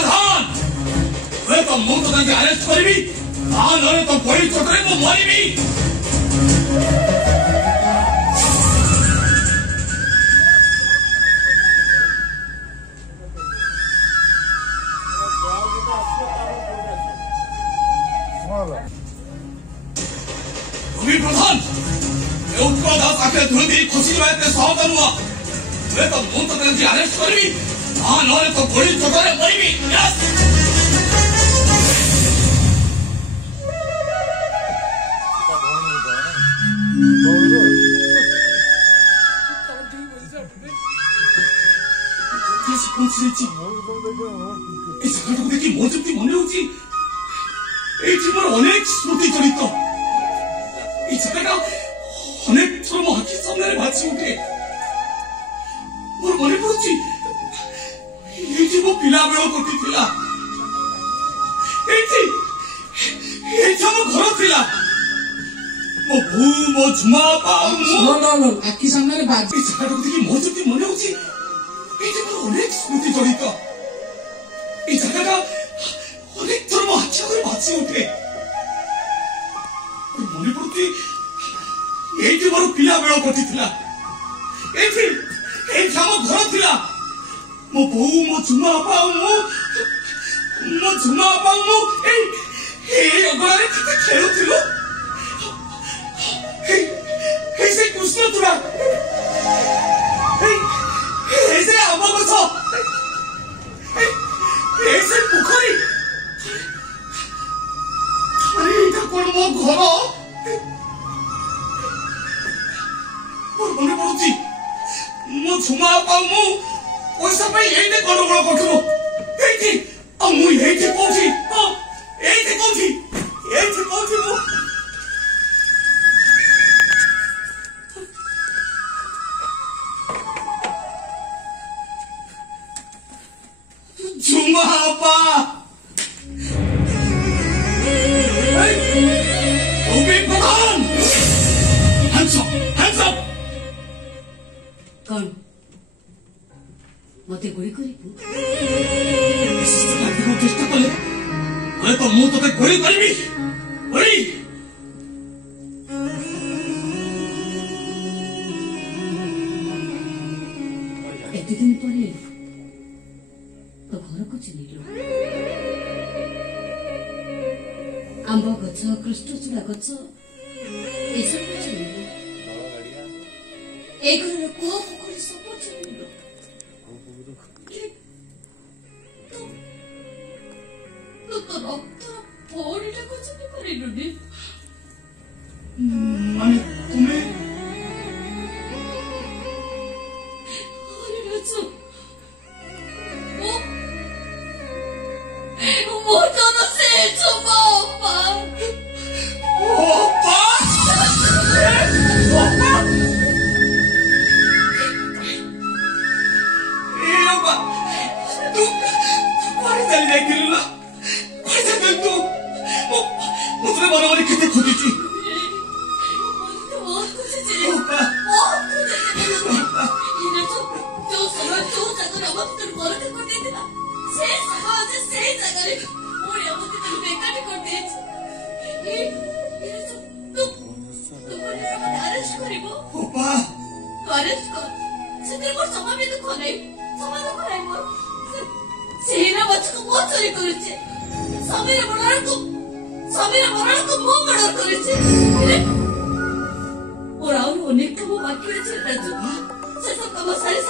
प्रधान हुए तो ମୁଁ ତ ତାଙ୍କୁ ଆରେଷ୍ଟ କରିବି ନହେଲେ ତ ପୋଲିସ ଚକ୍କରରେ ମୁଁ ମରିବି। ଭୂମି ପ୍ରଧାନ ଏ ଉତ୍କଳ ଦାସ ଆଖିରେ ଧୂଳି ଦେଇ ଖସିଯିବା ଏତେ ସହଜ ନୁହଁ। ହୁଏ ତ ମୁଁ ତ ତାଙ୍କୁ ଆରେଷ୍ଟ କରିବି ନହେଲେ ତ ପୋଲିସ ଚକ୍କରରେ ମରିବି। देखी मो जमी मन हो अनेक स्मृति जड़ित जगह अनेक थर मो आखि सामने भासी उठे मोर मन पड़ुची मो पिला बेल कटी मो घर थिला मो भू मो झुमा आखि सामने जगह देखी मो जमी मन हो अनेक स्मृति जड़ित जगह अनेक थर मो आखि आगे भासी उठे मन पड़ुची मोर पिला बेल कटी मो घर थिला मो बो मो झुमा मो अगड़े खेलुलु से कृष्ण चूड़ा से आम गछ से पोखरी कौन मो घर मोर मन पड़ुची मो झुमा मु पैसा ये गड़बड़ करूँ मुझे कौटी झुमापा प्रधान कौन मत गुड़ी कर चेष्टा कले तो मु ते गुड़ी करी एते दिन पर तो घर को चिन्हिलु आंब गछ कृष्णचूड़ा गछ एसब चिन्हिलु ए घर कुआ पोखरी सब चिन्हिलु तो रक्त फोड़ा को चिन्हि पारिलुनी माने तुम्हें और अनेक काम बाकी अच्छे राजू से सब काम सारी